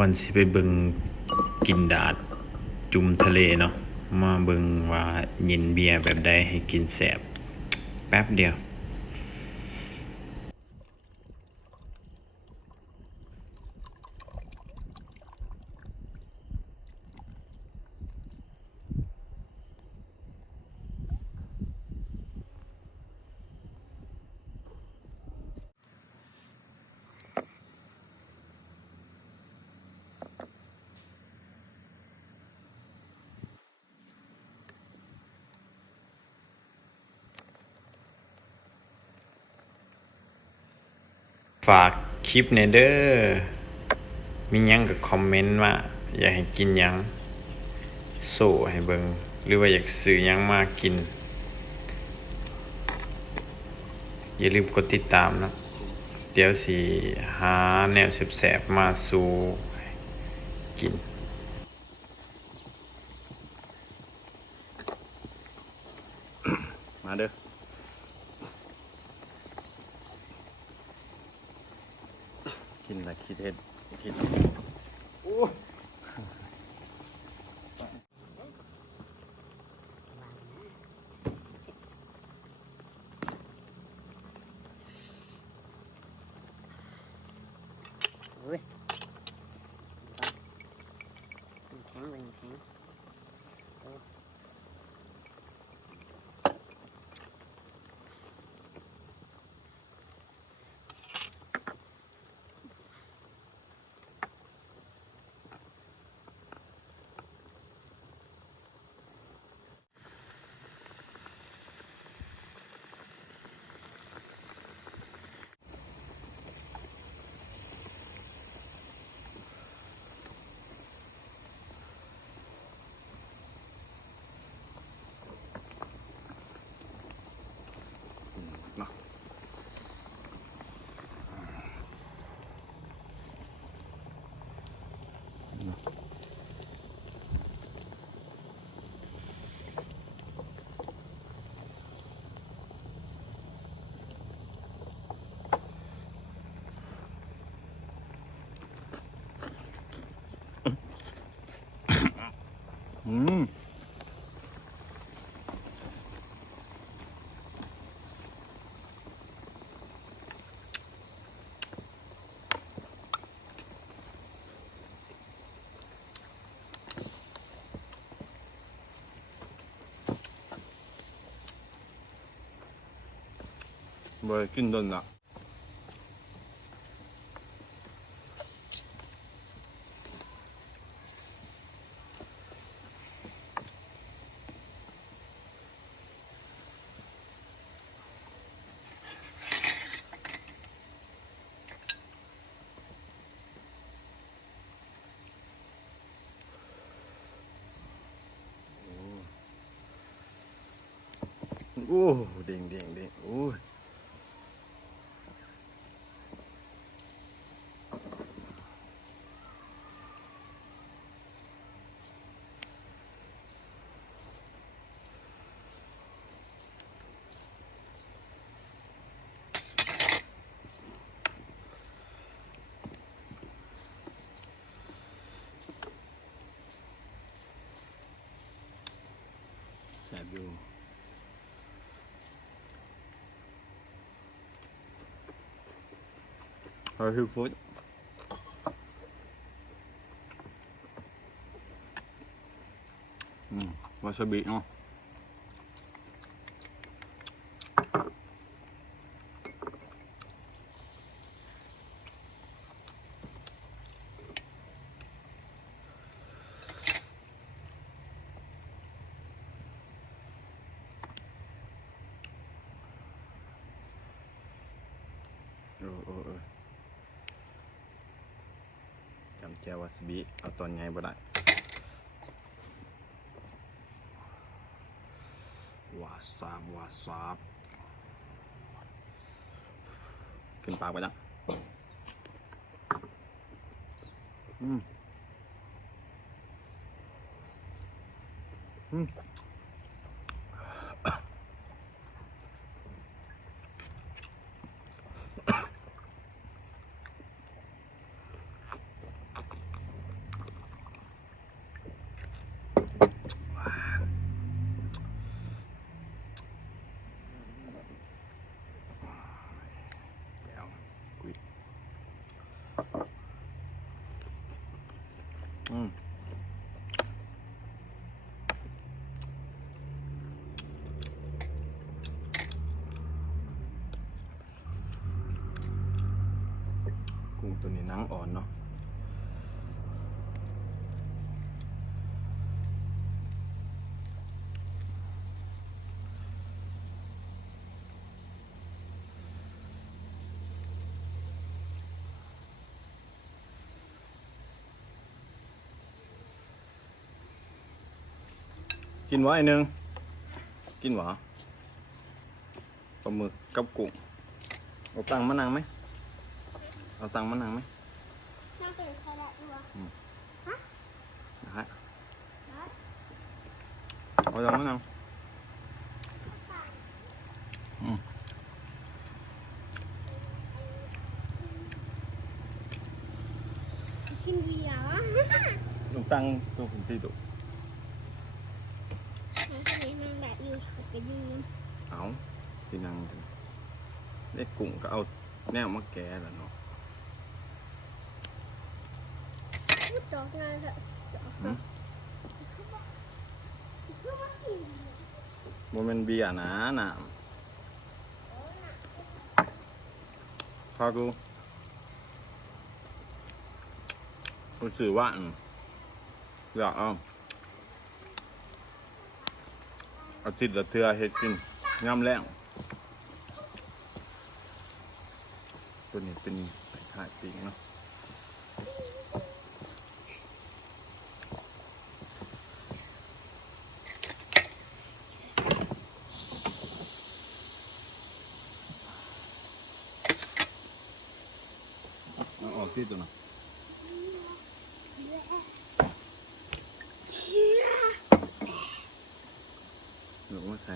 ก่อนสิไปเบิ่งกินดาดจุ่มทะเลเนาะมาเบิ่งว่าเย็นเบียร์แบบใดให้กินแซ่บแป๊บเดียวฝากคลิปในเด้อมีหยังก็คอมเมนต์ว่าอยากให้กินหยังโซ่ให้เบิ่งหรือว่าอยากซื้อหยังมากินอย่าลืมกดติดตามนะเดี๋ยวสิหาแนวแซ่บๆมาสู่กินมาเด้อกินละคิดเฮ็ดคิดโอ้เฮ้ยแข็งเลยแข็งบ่ได้กินโดนละโอ้เด้งเด้งเด้งโอ้ยแซ่บอยู่เอาคือฟุตวาซาบิเนาะจำแจววาซาบิเอาตอนไงบ่ได้วาซาบวาซาบขึ้นปากไปแล้ว กุ้งตัวนี้หนังอ่อนเนาะกินวะไอ้หนึ่งกินวะปลาหมึกกับกุ้งเอาตังค์มานั่งไหมเอาตังค์มานั่งไหม นั่งเป็นใครได้ด้วย นะฮะเอาตังค์มานั่ง กินเบียร์วะ เอาตังค์ตัวผมตีดุ นั่งคนนี้นั่งแบบอยู่ขับไปยืน เอาตีนั่งได้กุ้งก็เอาแนวมาแกะแล้วเนาะ พูดจอกงานเถอะจอก หืม คือว่ากิน โมเมนเบียร์นะน้ำพากูรู้สึกว่าอยากเอาติดละเทือเฮ็ดกินย่ำแรงตัวนี้เป็นถ่ายปีกเนาะเอาออกที่ตัวน่ะ เชี่ย หรือว่าใส่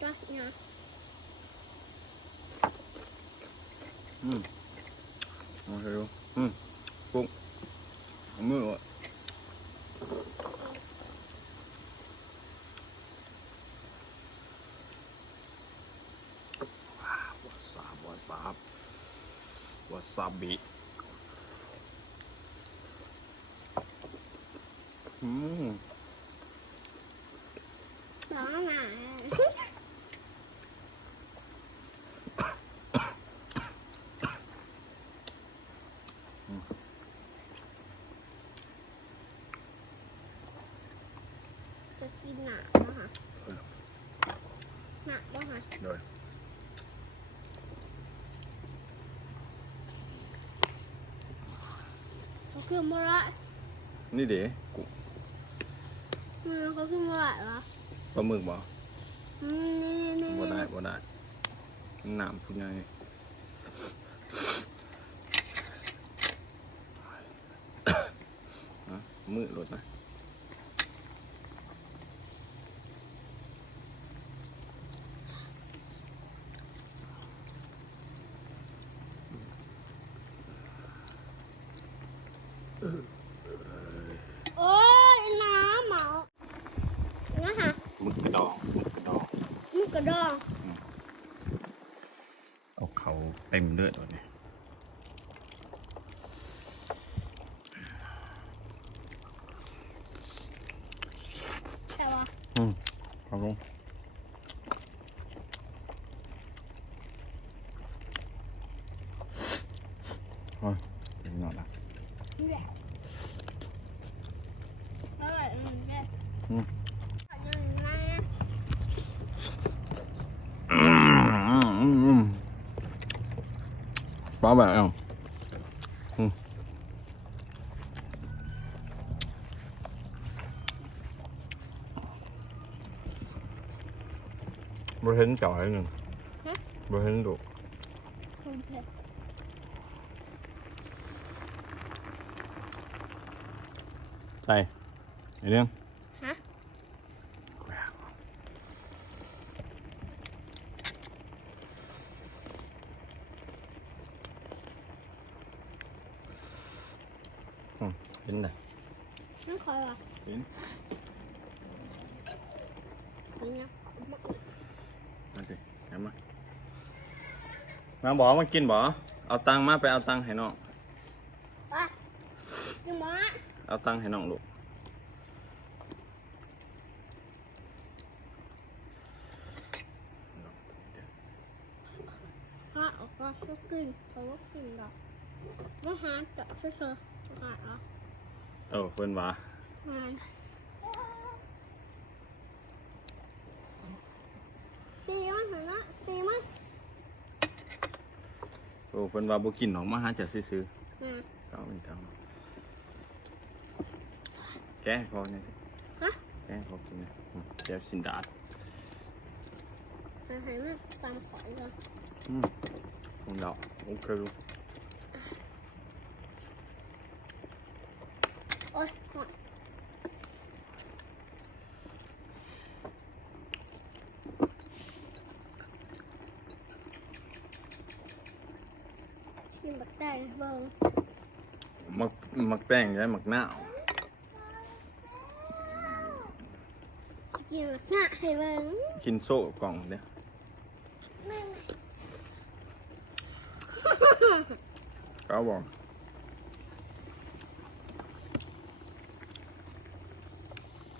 ตัวเนี่ย เอาให้ดูกุ้งเอามือวะวาซาบวาซาบวาซาบิน้องหนาจะกินหนาป่ะคะหนาป่ะคะ โดย เขาคือมระ นี่เด้กุ้ง เขาคือมระเหรอ ปลาหมึกบ่ นี่ บ่ได้บ่ได้น้ำพุ่นใหญ่มือหลดนะโอ้ยน้ำเหมานะคะ หมึกกระดองหมึกกระดอง ลูกกระดอง เอาเขาเต็มเลือดหมดเลย แต่ว่า เอาลงโอ้ยเต็มหน่อยละ เนี่ยอร่อยเนี่ย อืม ยังไง ป้าแบบเอาบ่เห็นจ่อยหนึ่งบ่เห็นดุ คุณเพชร ใส่ไอ้เรื่อง ฮะ เห็นไหม นั่นคอยวะ เห็น นี่นะ มาสิเห็นไหมมาบอกมากินบ่เอาตังค์มาไปเอาตังค์ให้น้อง ไปยังมา เอาตังค์ให้น้องลูก ฮะโอ้ ก็กินเขาก็กินดอกมาหาจะเสือๆหาเหรอ เพิ่นว่า มาตีมันเหรอนะตีมัน เพิ่นว่าบ่กินหรอกมาหาจะซื้อ นะ ๆเก่าเป็นเก่าแกะให้พอเนี่ย ฮะ แกะให้พอกินนะแกะสินดาด ให้มันตามขอยก่อน ผมดอกโอเคลูก โอ๊ยหมดชิมบักแตงเบิ่ง มักแป้งได้มักหน้าว ชิมบักหน้าให้เบิ่ง กินโซ่กล่องเนี่ยเขาบอก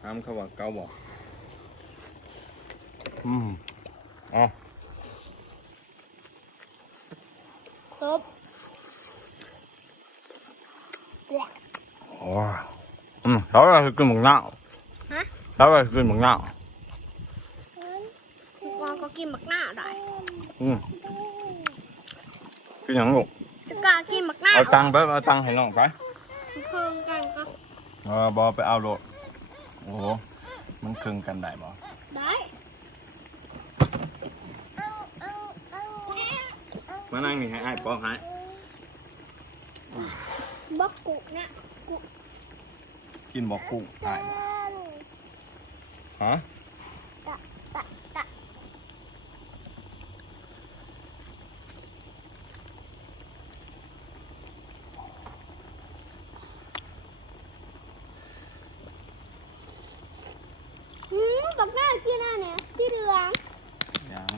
ถามเขาว่าเกาบอกเอา ครบ โอ้เขาว่ากินหมักหน้าว ฮะ เขาว่ากินหมักหน้าว วางก็กินบักหน้าได้ กินหยังลูก จะกล้ากินบักหน้า เอาตังค์ไปเอาตังค์ให้น้องไป เพิ่มกันก็ บอไปเอาโลดโอ้โหมันครึ่งกันได้บ่ ได้ มานั่งนี่ให้ไอ้ปอกให้ บักกุเนี่ย กินบอกกุ้งไอ้ฮะ บักหน้ากินอะไรเนี่ยสีเหลือง ยัง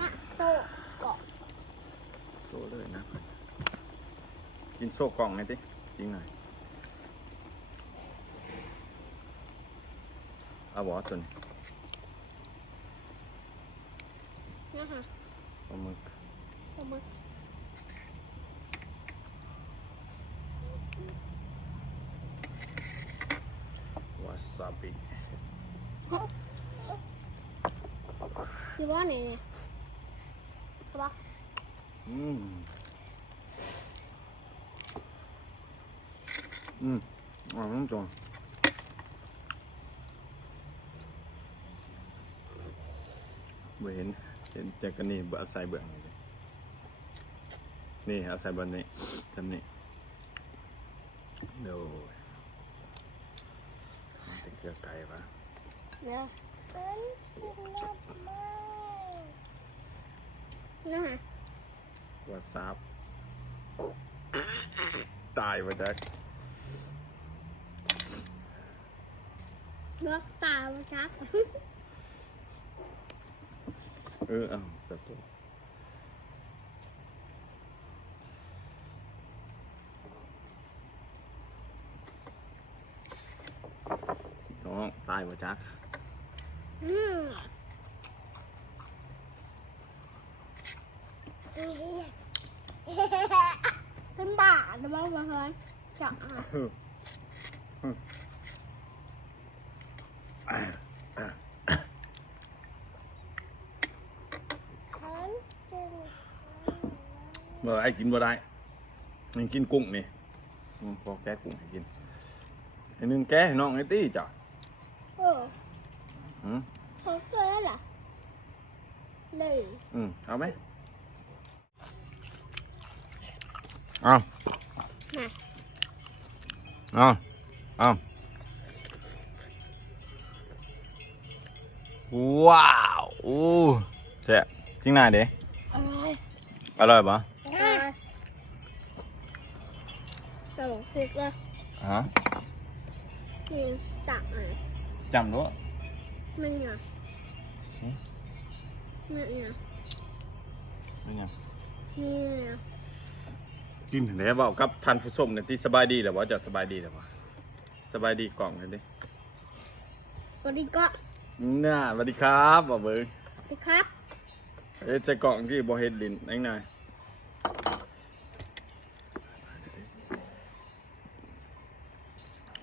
น่ะโตเกาะ โซ่เลยนะกินโซ่กล่องไงติจริงหน่อยเอาบ่จน นะคะ ปลาหมึก ปลาหมึก วาซาบิ คือว่าไหนเนี่ยใช่ปะ อ๋อน้องจงเห็นจากกันนี่อาศัยเบื้องนี่อาศัยบนนี้ทำนี่โอ้ยมันจะเกลือไก่ปะ เดี๋ยวนะคะ วาซาบตายมาจาก เลือกตามาชัก เอาสัตว์ตัวน้องตายมาจาก อืมเป็นบ้าหรือเปล่าเฮ้ยจังอ่ะ เมื่อไอ้กินบ่ได้ยังกินกุ้งนี่พอแก้กุ้งให้กินไอ้นึงแก้ให้น้องไอ้ตี้จ้ะ เออ อืม เขาเจอเหรอเลย เอาไหมเอา มา เอาว้าวอู้เจ๊จริงหน่าเด้ อร่อย อร่อยปะ สมองพริกเลย ฮะ มีตักอ่ะ จำด้วย มันเนี่ยมันเนี่ย ไม่ยัง นี่เนี่ย กินถึงได้บอกกับท่านผู้ชมเนี่ยที่สบายดีหรือว่าจะสบายดีหรือวะสบายดีกล่องเลยดิ สวัสดีก็ น่าสวัสดีครับบอกเบิ้ง สวัสดีครับ เอ๊ะใจกล่องที่บ่เฮ็ดลิ้นนั่งนาย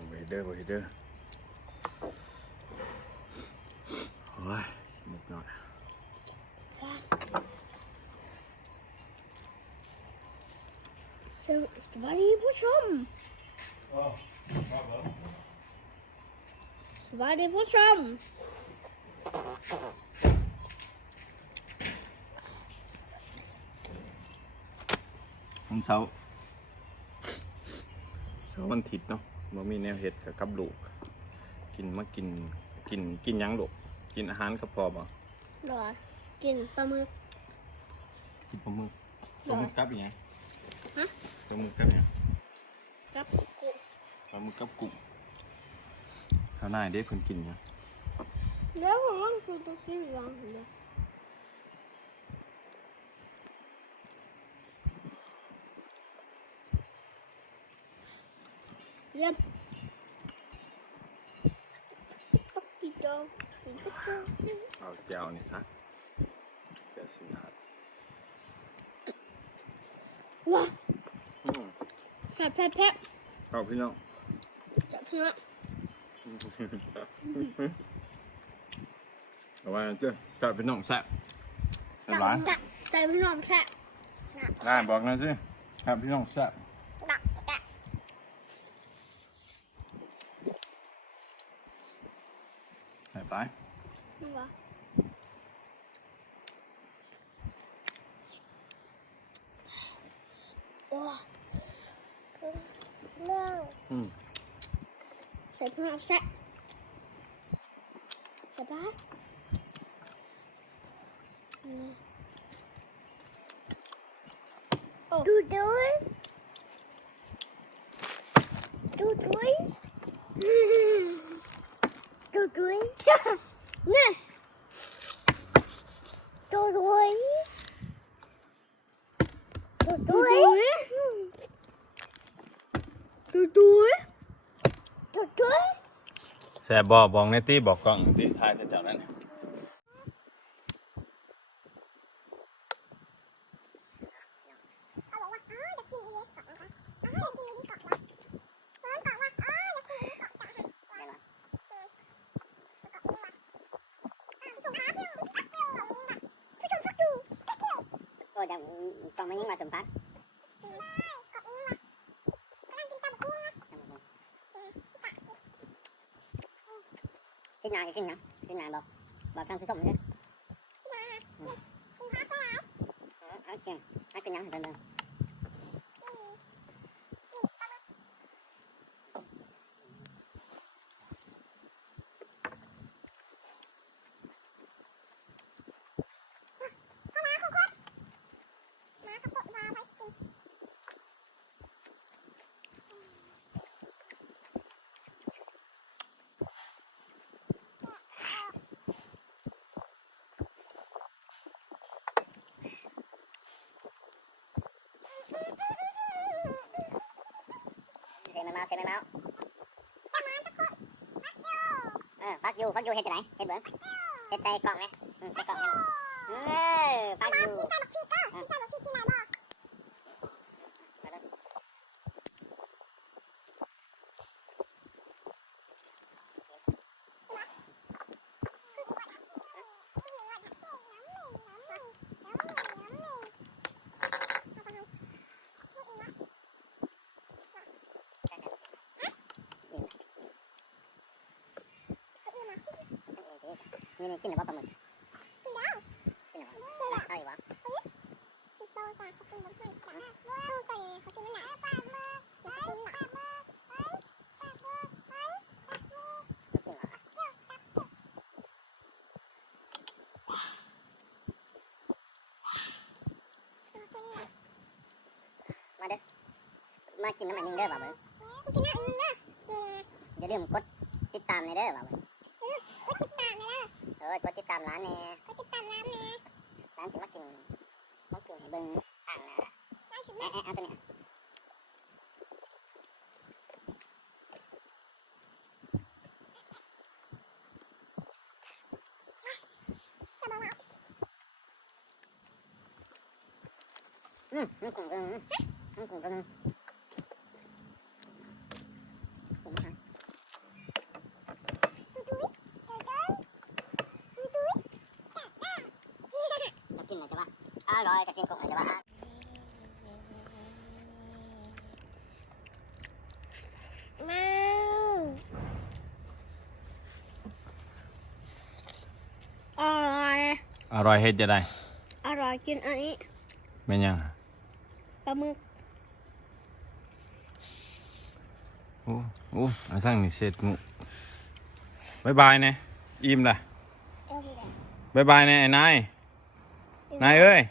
บ่เฮ็ดเด้อบ่เฮ็ดเด้อโอ้ยหมกหน่อย สวัสดีผู้ชมสวัสดีผู้ชม วันเสาร์วันอาทิตย์เนาะบ่มีแนวเฮ็ดกับลูกกินมากินหยังลูกกินอาหารก็พอบ่ เหรอกินปลาหมึก กินปลาหมึกกับอีหยัง ฮะ ปลาหมึกกับอีหยัง กับกุ้ง ปลาหมึกกับกุ้งข้าวหน้าเด้เพิ่นกินหยัง เดี๋ยวผมลองดูตัวที่วางเห็นไหมเรียบปักกี่โตกี่โต เอาแก้วนี่ซะแก้วสินาด ว้า อืม แซ่บแซ่บแซ่บ เอาพี่น้อง จับเนื้อ เอาไว้เจ้าจับพี่น้องแซ่บเรียบร้อย ใจพี่น้องแซ่บ ได้บอกหน่อยสิครับพี่น้องแซ่บ ดักดัก ใส่ไป นี่วะโอ้เรื่อง อืม ใส่พี่น้องแซ่บใส่ปะดูด้วยดูด้วยดูด้วยนี่ดูด้วยดูด้วยดูด้วยดูด้วย แซ่บบอกในตี้บอกกล้องที่ทายจะจับนั่น เขาบอกว่าอ๋ออยากกินอีเล็กก่อนนะคะอ๋ออยากกินอีเล็กก่อนวะร้อนก่อนว่าอ๋ออยากกินอีเล็กก่อนจ้ะได้หรอส่งครับอยู่อักอยู่ของยิงแบบผู้ชมพักอยู่พักอยู่โอ้ยต้องมายิงมาสัมผัสได้กดยิงมากำลังกินตำกุ้งนะกินนากินนาบอกทางผู้ชมเลยกินนากินพักเท่าไหร่เอากินให้กินยังให้เป็นเบิ่ง เสียงมันมาฟักอยู่เฮ็ดจะไหนเฮ็ดเบิ้งเฮ็ดใจกล่องไหมใจกล่องไหมฟักอยู่กินใจบักพีก็กินใจบักพีกินไหนบ่นี่กินหรือเปล่าปลาหมึกกินแล้วเอาอีกวะกินโตจ้ะเขากินน้ำมันจ้ะว้าวไปเขากินน้ำหนักปลาหมึกปลาหมึกปลาหมึกปลาหมึกปลาหมึกปลาหมึกปลาหมึกกินเหรอมาเด้อมากินน้ำมันยิงเด้อบ่าวเบิ้งกินน้ำมันเด้ออย่าลืมกดติดตามในเด้อบ่าวเบิ้งกดติดตามเลยกดติดตามร้านเนี่ยร้านสิมากินให้เบิ่งอ่างนะเอาตัวนี้ กุ้งตัวนึงกุ้งตัวนึงกุ้งมา จะกินหน่อยจะว่าอร่อยจะกินกุ้งหน่อยจะว่าอร่อย อร่อยเฮ็ดจะได้ อร่อยกินอันนี้ เป็นยัง ปลาหมึก โอ้โอ้อาสั่งนี่เสร็จงูบายบายเนี่ยอิ่มละบายบายเนี่ยไอ้นายเอ้ย